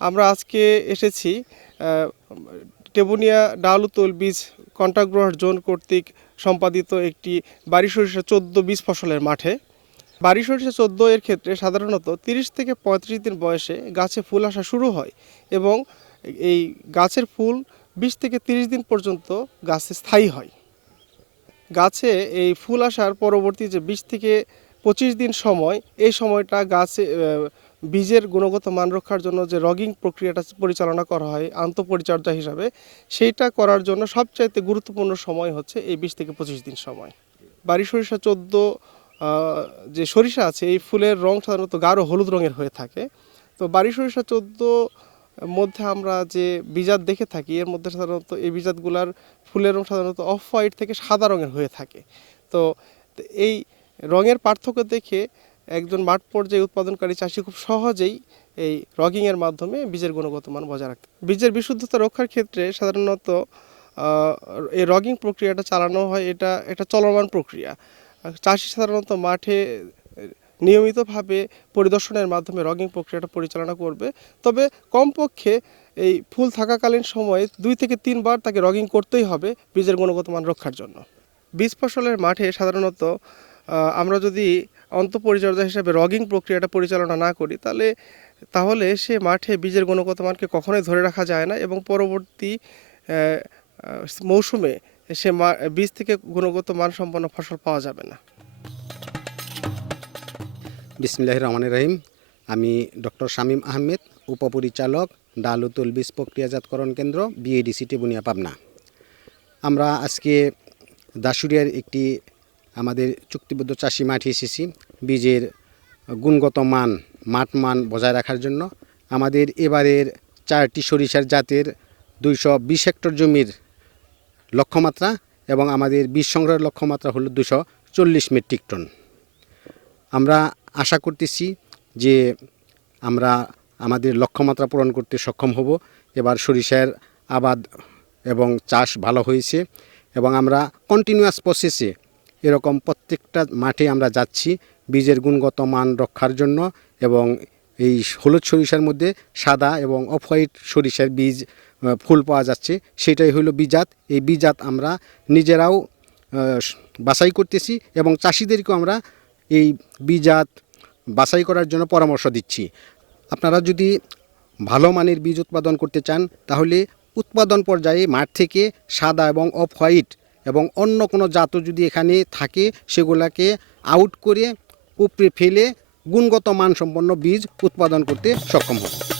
আমরা আজকে এসেছি টেবুনিয়া ডাউলুতুল বীজ কন্ট্রাক্ট গ্রোয়ার জোন কর্তৃক সম্পাদিত একটি বাড়ি সরিষা চোদ্দ বীজ ফসলের মাঠে। বাড়ি সরিষা চোদ্দ এর ক্ষেত্রে সাধারণত তিরিশ থেকে পঁয়ত্রিশ দিন বয়সে গাছে ফুল আসা শুরু হয় এবং এই গাছের ফুল বিশ থেকে তিরিশ দিন পর্যন্ত গাছে স্থায়ী হয়। গাছে এই ফুল আসার পরবর্তী যে বিশ থেকে পঁচিশ দিন সময়, এই সময়টা গাছে বীজের গুণগত মান রক্ষার জন্য যে রগিং প্রক্রিয়াটা পরিচালনা করা হয় আন্তঃপরিচর্যা হিসাবে, সেইটা করার জন্য সবচাইতে গুরুত্বপূর্ণ সময় হচ্ছে এই বিশ থেকে পঁচিশ দিন সময়। বাড়ি সরিষা চোদ্দ যে সরিষা আছে, এই ফুলের রং সাধারণত গাঢ় হলুদ রঙের হয়ে থাকে। তো বাড়ি সরিষা চোদ্দ মধ্যে আমরা যে বীজাত দেখে থাকি, এর মধ্যে সাধারণত এই বীজাতগুলার ফুলের রং সাধারণত অফ হোয়াইট থেকে সাদা রঙের হয়ে থাকে। তো এই রঙের পার্থক্য দেখে একজন মাঠ পর্যায়ে উৎপাদনকারী চাষি খুব সহজেই এই রগিংয়ের মাধ্যমে বীজের গুণগত মান বজায় রাখতে বীজের বিশুদ্ধতা রক্ষার ক্ষেত্রে সাধারণত এই রগিং প্রক্রিয়াটা চালানো হয় এটা একটা চলমান প্রক্রিয়া। চাষি সাধারণত মাঠে নিয়মিতভাবে পরিদর্শনের মাধ্যমে রগিং প্রক্রিয়াটা পরিচালনা করবে। তবে কমপক্ষে এই ফুল থাকাকালীন সময়ে দুই থেকে তিনবার তাকে রগিং করতেই হবে বীজের গুণগত মান রক্ষার জন্য। বীজ ফসলের মাঠে সাধারণত আমরা যদি অন্তঃপরিচর্যা হিসাবে রগিং প্রক্রিয়াটা পরিচালনা না করি, তাহলে তাহলে সে মাঠে বীজের গুণগত মানকে কখনোই ধরে রাখা যায় না এবং পরবর্তী মৌসুমে সে বীজ থেকে গুণগত মানসম্পন্ন ফসল পাওয়া যাবে না। বিসমিল্লাহ রহমান রহিম। আমি ডক্টর শামীম আহমেদ, উপপরিচালক, ডালুতুল বীজ প্রক্রিয়াজাতকরণ কেন্দ্র বিএডিসি টেবুনিয়া পাবনা। আমরা আজকে দাসুরিয়ার একটি আমাদের চুক্তিবদ্ধ চাষি মাঠে এসেছি। বীজের গুণগত মান, মাঠ মান বজায় রাখার জন্য। আমাদের এবারের চারটি সরিষার জাতের দুইশো বিশ হেক্টর জমির লক্ষ্যমাত্রা এবং আমাদের বীজ সংগ্রহের লক্ষ্যমাত্রা হলো দুশো চল্লিশ মেট্রিক টন। আমরা আশা করতেছি যে আমরা আমাদের লক্ষ্যমাত্রা পূরণ করতে সক্ষম হব। এবার সরিষার আবাদ এবং চাষ ভালো হয়েছে এবং আমরা কন্টিনিউয়াস প্রসেসে এরকম প্রত্যেকটা মাঠে আমরা যাচ্ছি বীজের গুণগত মান রক্ষার জন্য এবং এই হলুদ সরিষার মধ্যে সাদা এবং অফ হোয়াইট সরিষার বীজ ফুল পাওয়া যাচ্ছে। সেটাই হলো বীজাত। এই বীজাত আমরা নিজেরাও বাছাই করতেছি এবং চাষিদেরকেও আমরা এই বীজাত বাছাই করার জন্য পরামর্শ দিচ্ছি। আপনারা যদি ভালো মানের বীজ উৎপাদন করতে চান, তাহলে উৎপাদন পর্যায়ে মাঠ থেকে সাদা এবং অফ হোয়াইট এবং অন্য কোনো জাত যদি এখানে থাকে, সেগুলাকে আউট করে উপরে ফেলে গুণগত মানসম্পন্ন বীজ উৎপাদন করতে সক্ষম হবে।